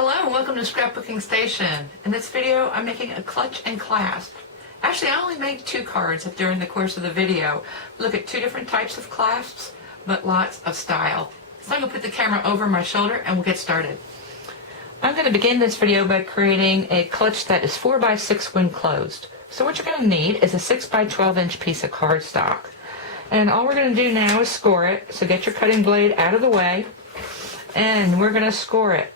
Hello and welcome to Scrapbooking Station. In this video I'm making a clutch and clasp. Actually I only make 2 cards during the course of the video. Look at 2 different types of clasps, but lots of style. So I'm going to put the camera over my shoulder and we'll get started. I'm going to begin this video by creating a clutch that is 4x6 when closed. So what you're going to need is a 6x12 inch piece of cardstock. And all we're going to do now is score it. So get your cutting blade out of the way and we're going to score it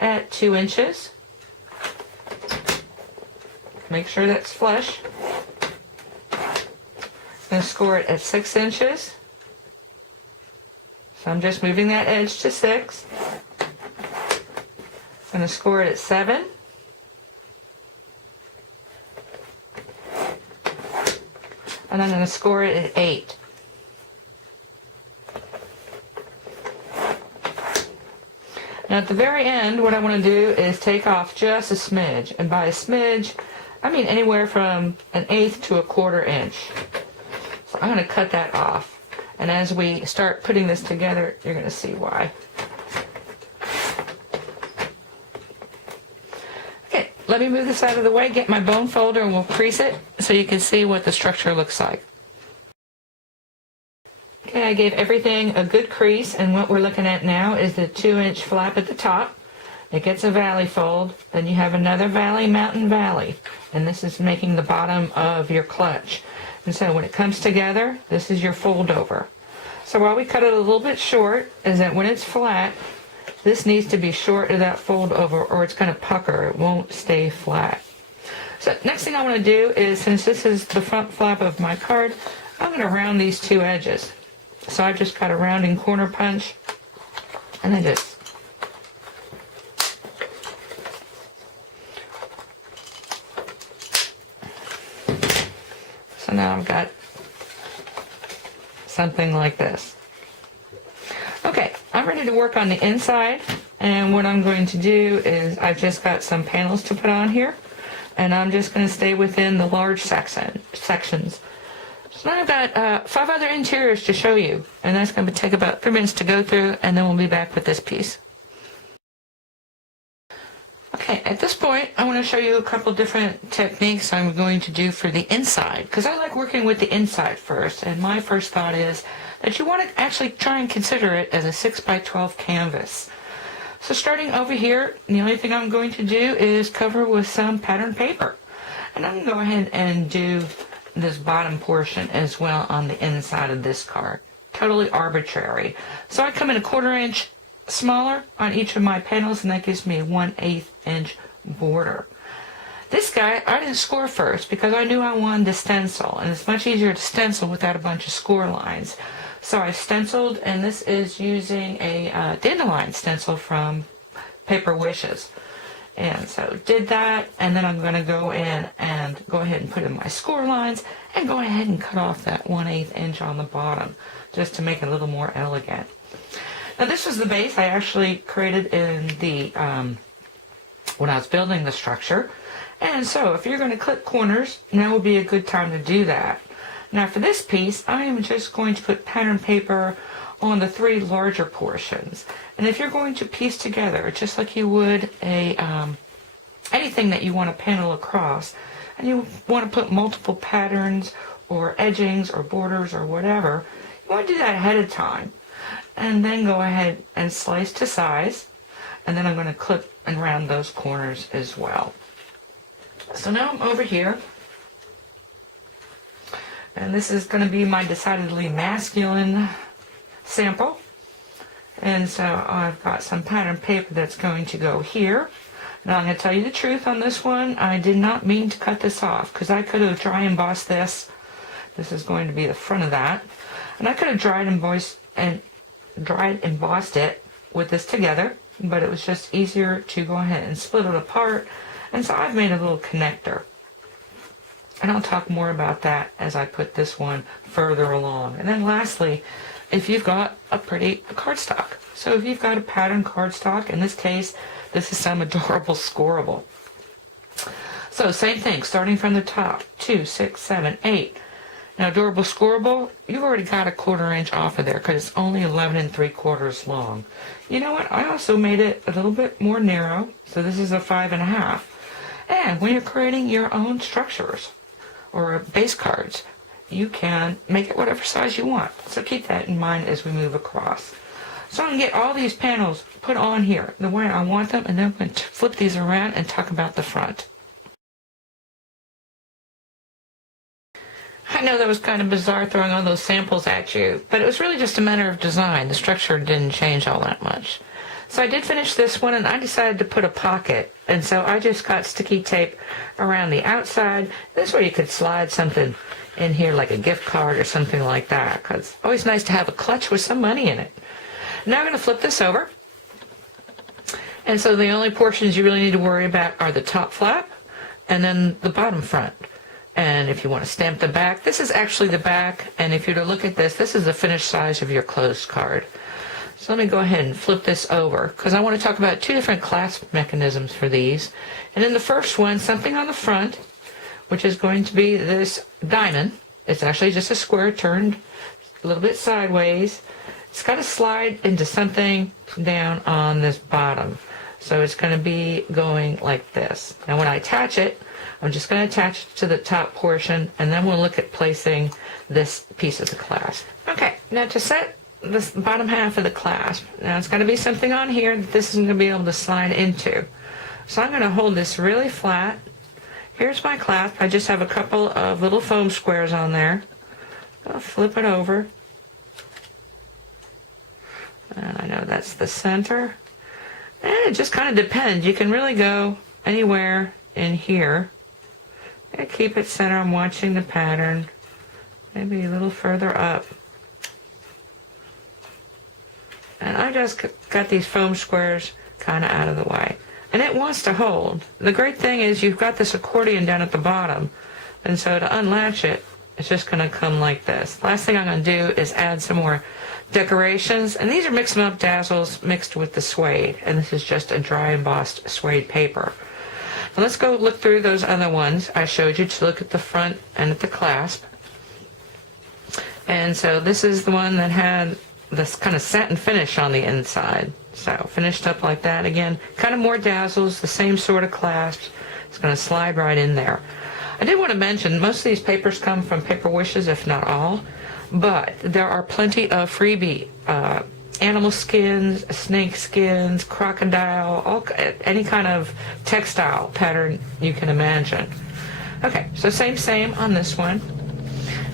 at 2 inches. Make sure that's flush. Going to score it at 6 inches. So I'm just moving that edge to 6. Going to score it at 7. And I'm going to score it at 8. Now at the very end, what I want to do is take off just a smidge. And by a smidge, I mean anywhere from 1/8 to 1/4 inch. So I'm going to cut that off. And as we start putting this together, you're going to see why. Okay, let me move this out of the way, get my bone folder, and we'll crease it so you can see what the structure looks like. Okay, I gave everything a good crease, and what we're looking at now is the 2-inch flap at the top. It gets a valley fold, then you have another valley, mountain, valley, and this is making the bottom of your clutch. And so when it comes together, this is your fold over. So while we cut it a little bit short, is that when it's flat, this needs to be short of that fold over or it's going to pucker. It won't stay flat. So next thing I want to do is, since this is the front flap of my card, I'm going to round these 2 edges. So I've just got a rounding corner punch, and I just so now I've got something like this. Okay, I'm ready to work on the inside, and what I'm going to do is I've just got some panels to put on here, and I'm just going to stay within the large sections. So now I've got 5 other interiors to show you, and that's going to take about 3 minutes to go through, and then we'll be back with this piece. Okay, at this point I want to show you a couple different techniques I'm going to do for the inside, because I like working with the inside first, and my first thought is that you want to actually try and consider it as a 6x12 canvas. So starting over here, the only thing I'm going to do is cover with some pattern paper, and I'm going to go ahead and do this bottom portion as well on the inside of this card. Totally arbitrary. So I come in 1/4 inch smaller on each of my panels, and that gives me a 1/8 inch border. This guy I didn't score first because I knew I wanted to stencil, and it's much easier to stencil without a bunch of score lines. So I stenciled, and this is using a dandelion stencil from Paper Wishes. And so did that, and then I'm going to go in and go ahead and put in my score lines and go ahead and cut off that 1/8 inch on the bottom just to make it a little more elegant. Now this was the base I actually created in the when I was building the structure. And so if you're going to clip corners, now would be a good time to do that. Now for this piece, I am just going to put pattern paper on the 3 larger portions. And if you're going to piece together, just like you would a anything that you want to panel across, and you want to put multiple patterns or edgings or borders or whatever, you want to do that ahead of time. And then go ahead and slice to size, and then I'm going to clip and round those corners as well. So now I'm over here, and this is going to be my decidedly masculine sample. And so I've got some pattern paper that's going to go here. Now I'm going to tell you the truth on this one. I did not mean to cut this off, because I could have dry embossed this. This is going to be the front of that. And I could have dry embossed it with this together, but it was just easier to go ahead and split it apart. And so I've made a little connector. And I'll talk more about that as I put this one further along. And then lastly, if you've got a pretty cardstock. So if you've got a pattern cardstock, in this case, this is some adorable scoreable. So same thing, starting from the top, 2, 6, 7, 8. Now, durable scoreable, you've already got a 1/4 inch off of there because it's only 11 3/4 long. You know what? I also made it a little bit more narrow, so this is a 5 1/2. And when you're creating your own structures or base cards, you can make it whatever size you want. So keep that in mind as we move across. So I'm going to get all these panels put on here the way I want them, and then I'm going to flip these around and talk about the front. I know that was kind of bizarre throwing all those samples at you, but it was really just a matter of design. The structure didn't change all that much. So I did finish this one, and I decided to put a pocket, and so I just got sticky tape around the outside. This way you could slide something in here like a gift card or something like that, because it's always nice to have a clutch with some money in it. Now I'm going to flip this over, and so the only portions you really need to worry about are the top flap and then the bottom front. And if you want to stamp the back, this is actually the back, and if you were to look at this, this is the finished size of your closed card. So let me go ahead and flip this over, because I want to talk about 2 different clasp mechanisms for these. And in the first one, something on the front, which is going to be this diamond. It's actually just a square turned a little bit sideways. It's got to slide into something down on this bottom. So it's going to be going like this. Now when I attach it, I'm just going to attach it to the top portion, and then we'll look at placing this piece of the clasp. Okay, now to set this bottom half of the clasp, now it's going to be something on here that this isn't going to be able to slide into. So I'm going to hold this really flat. Here's my clasp. I just have a couple of little foam squares on there. I'll flip it over. And I know that's the center. And it just kind of depends. You can really go anywhere in here. And keep it center. I'm watching the pattern. Maybe a little further up. And I just got these foam squares kind of out of the way. And it wants to hold. The great thing is you've got this accordion down at the bottom. And so to unlatch it, it's just going to come like this. Last thing I'm going to do is add some more decorations. And these are Mix 'em Up Dazzles mixed with the suede. And this is just a dry embossed suede paper. Now let's go look through those other ones I showed you to look at the front and at the clasp. And so this is the one that had this kind of satin finish on the inside. So finished up like that again. Kind of more dazzles, the same sort of clasps. It's going to slide right in there. I did want to mention most of these papers come from Paper Wishes, if not all. But there are plenty of freebie animal skins, snake skins, crocodile, any kind of textile pattern you can imagine. Okay, so same on this one.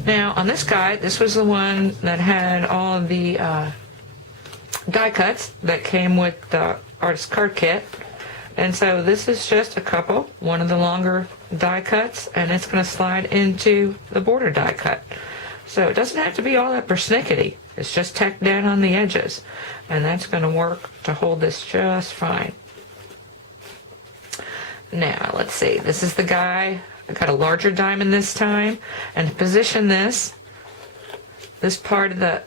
Now on this guy, this was the one that had all of the die cuts that came with the artist card kit. And so this is just a couple, one of the longer die cuts, and it's going to slide into the border die cut. So it doesn't have to be all that persnickety. It's just tacked down on the edges. And that's going to work to hold this just fine. Now, let's see. This is the guy. I got a larger diamond this time. And to position this part of the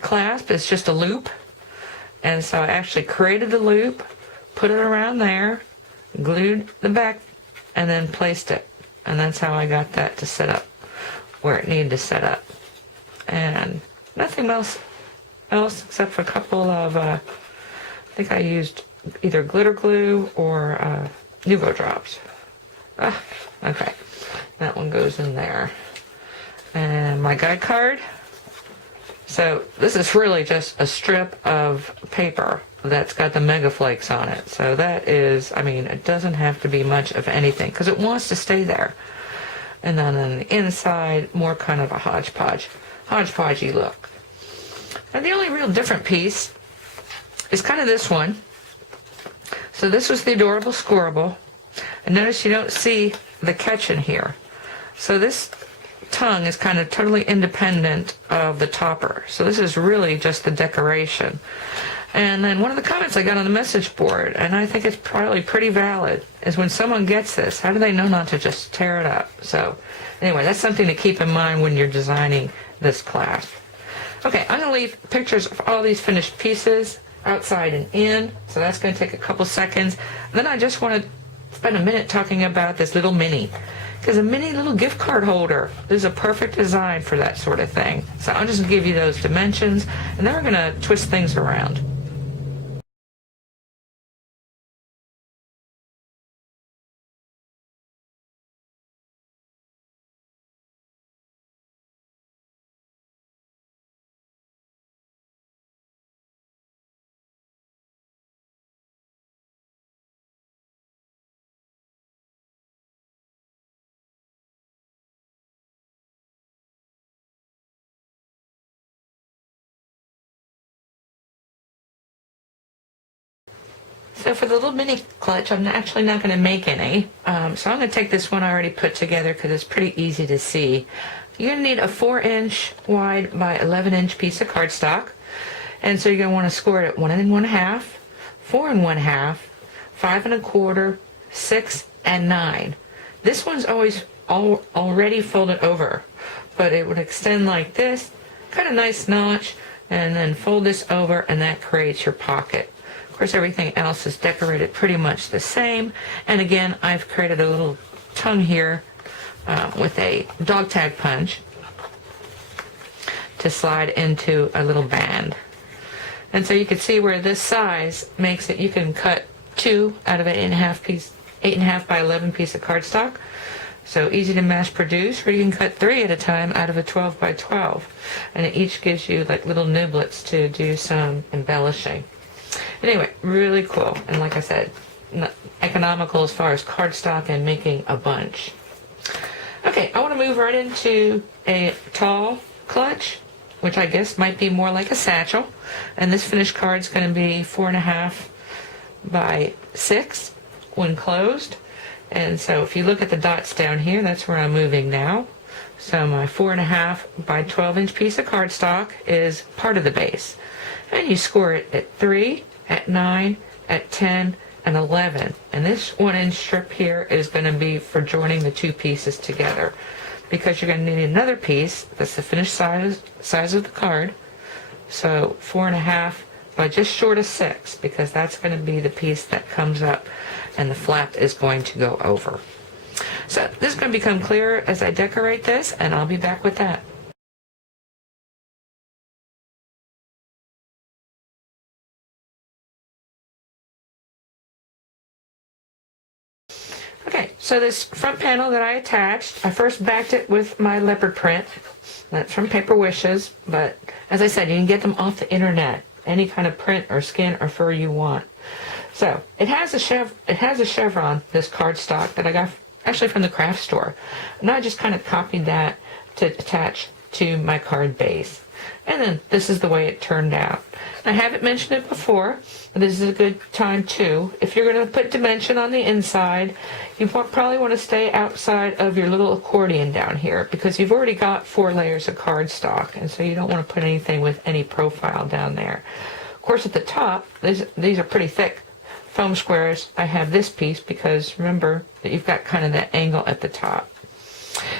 clasp is just a loop. And so I actually created the loop, put it around there, glued the back, and then placed it. And that's how I got that to set up where it needed to set up. And nothing else except for a couple of, I think I used either glitter glue or Nuvo drops. Okay, that one goes in there. And my guide card. So this is really just a strip of paper that's got the Mega Flakes on it. So that is, I mean, it doesn't have to be much of anything because it wants to stay there. And then on the inside, more kind of a hodgepodgey look. Now the only real different piece is kind of this one. So this was the Adorable Scoreable. And notice you don't see the catch in here. So this tongue is kind of totally independent of the topper. So this is really just the decoration. And then one of the comments I got on the message board, and I think it's probably pretty valid, is when someone gets this, how do they know not to just tear it up? So anyway, that's something to keep in mind when you're designing this clasp. Okay, I'm going to leave pictures of all these finished pieces outside and in, so that's going to take a couple seconds. Then I just want to spend a minute talking about this little mini. because a mini little gift card holder is a perfect design for that sort of thing. So I'll just give you those dimensions, and then we're going to twist things around. So for the little mini clutch, I'm actually not going to make any. So I'm going to take this one I already put together because it's pretty easy to see. You're going to need a 4-inch wide by 11-inch piece of cardstock. And so you're going to want to score it at 1 1/2, 4 1/2, 5 1/4, 6, and 9. This one's always already folded over, but it would extend like this, cut a nice notch, and then fold this over, and that creates your pocket. Of course, everything else is decorated pretty much the same. And again, I've created a little tongue here with a dog tag punch to slide into a little band. And so you can see where this size makes it, you can cut 2 out of an 8.5 by 11 piece of cardstock. So easy to mass produce, or you can cut 3 at a time out of a 12 by 12. And it each gives you like little niblets to do some embellishing. Anyway, really cool. And like I said, economical as far as cardstock and making a bunch. Okay, I want to move right into a tall clutch, which I guess might be more like a satchel. And this finished card is going to be 4.5 by 6 when closed. And so if you look at the dots down here, that's where I'm moving now. So my 4.5 by 12-inch piece of cardstock is part of the base. And you score it at 3, at 9, at 10, and 11. And this 1-inch strip here is going to be for joining the two pieces together, because you're going to need another piece that's the finished size of the card. So 4.5 by just short of 6, because that's going to be the piece that comes up and the flap is going to go over. So this is going to become clearer as I decorate this, and I'll be back with that. Okay, so this front panel that I attached, I first backed it with my leopard print. That's from Paper Wishes, but as I said, you can get them off the internet. Any kind of print or skin or fur you want. So it has a chevron, this cardstock that I got actually from the craft store, and I just kind of copied that to attach to my card base. And then this is the way it turned out. I haven't mentioned it before, but this is a good time too. If you're going to put dimension on the inside, you probably want to stay outside of your little accordion down here, because you've already got 4 layers of cardstock, and so you don't want to put anything with any profile down there. Of course, at the top, these are pretty thick foam squares. I have this piece because remember that you've got kind of that angle at the top.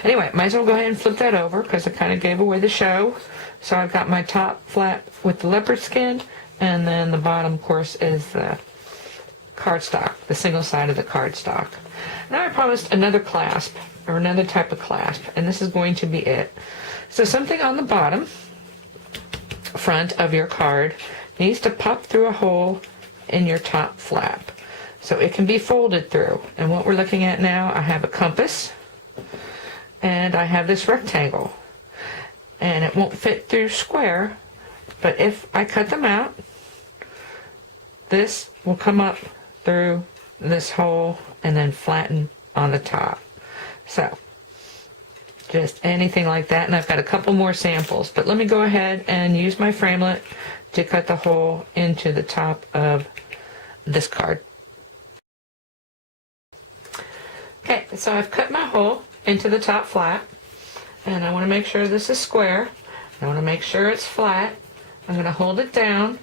Anyway, might as well go ahead and flip that over because I kind of gave away the show. So I've got my top flap with the leopard skin, and then the bottom, of course, is the cardstock, the single side of the cardstock. Now I promised another clasp, or another type of clasp, and this is going to be it. So something on the bottom front of your card needs to pop through a hole in your top flap, so it can be folded through. And what we're looking at now, I have a compass, and I have this rectangle. And it won't fit through square, but if I cut them out, this will come up through this hole and then flatten on the top. So just anything like that. And I've got a couple more samples, but let me go ahead and use my framelit to cut the hole into the top of this card. Okay, so I've cut my hole into the top flap. And I want to make sure this is square. I want to make sure it's flat. I'm going to hold it down.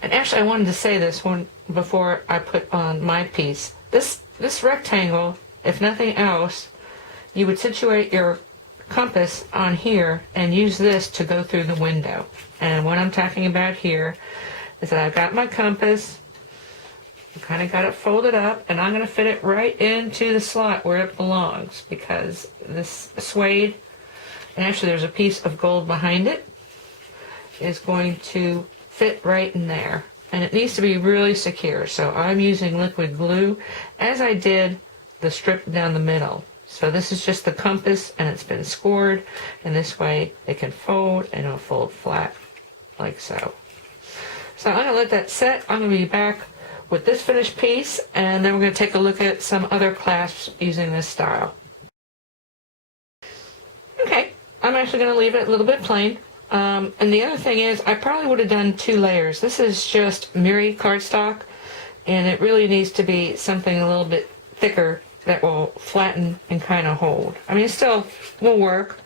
And actually, I wanted to say this one before I put on my piece. This rectangle, if nothing else, you would situate your compass on here and use this to go through the window. And what I'm talking about here is that I've got my compass kind of got it folded up, and I'm going to fit it right into the slot where it belongs, because this suede, and actually there's a piece of gold behind it, is going to fit right in there. And it needs to be really secure, so I'm using liquid glue, as I did the strip down the middle. So this is just the compass, and it's been scored, and this way it can fold, and it'll fold flat, like so. So I'm going to let that set. I'm going to be back with this finished piece, and then we're going to take a look at some other clasps using this style. Okay, I'm actually going to leave it a little bit plain. And the other thing is, I probably would have done 2 layers. This is just Miri cardstock, and it really needs to be something a little bit thicker that will flatten and kind of hold. I mean, it still will work.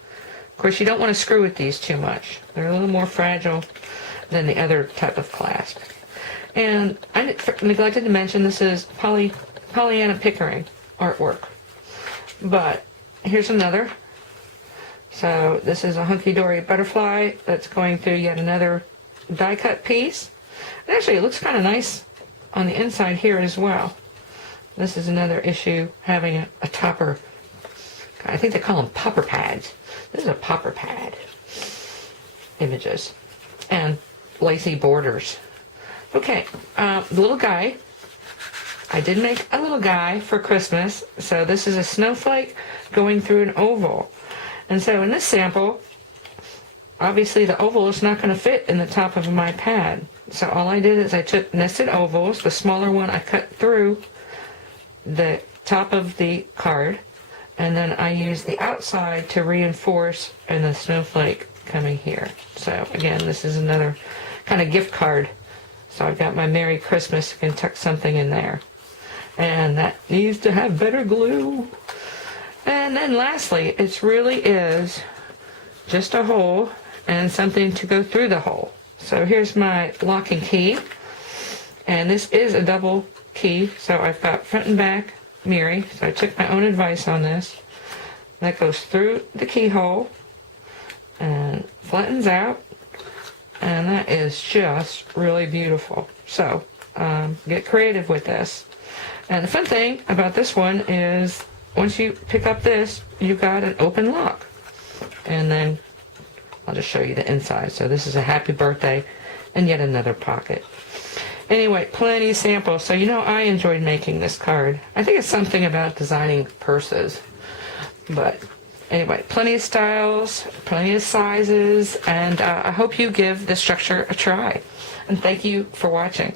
Of course, you don't want to screw with these too much. They're a little more fragile than the other type of clasp. And I neglected to mention, this is Pollyanna Pickering artwork. But here's another. So this is a hunky-dory butterfly that's going through yet another die-cut piece. And actually, it looks kind of nice on the inside here as well. This is another issue, having a topper. I think they call them popper pads. This is a popper pad. Images. And lacy borders. Okay, the little guy. I did make a little guy for Christmas. So this is a snowflake going through an oval. And so in this sample, obviously the oval is not going to fit in the top of my pad. So all I did is I took nested ovals. The smaller one I cut through the top of the card, and then I used the outside to reinforce, and the snowflake coming here. So again, this is another kind of gift card. So I've got my Merry Christmas, you can tuck something in there. And that needs to have better glue. And then lastly, it really is just a hole and something to go through the hole. So here's my lock and key. And this is a double key, so I've got front and back Miri. So I took my own advice on this. That goes through the keyhole and flattens out, and that is just really beautiful. So get creative with this. And the fun thing about this one is, once you pick up this, you've got an open lock. And then I'll just show you the inside. So this is a happy birthday and yet another pocket. Anyway, plenty of samples. So you know I enjoyed making this card. I think it's something about designing purses. But anyway, plenty of styles, plenty of sizes, and I hope you give this structure a try. And thank you for watching.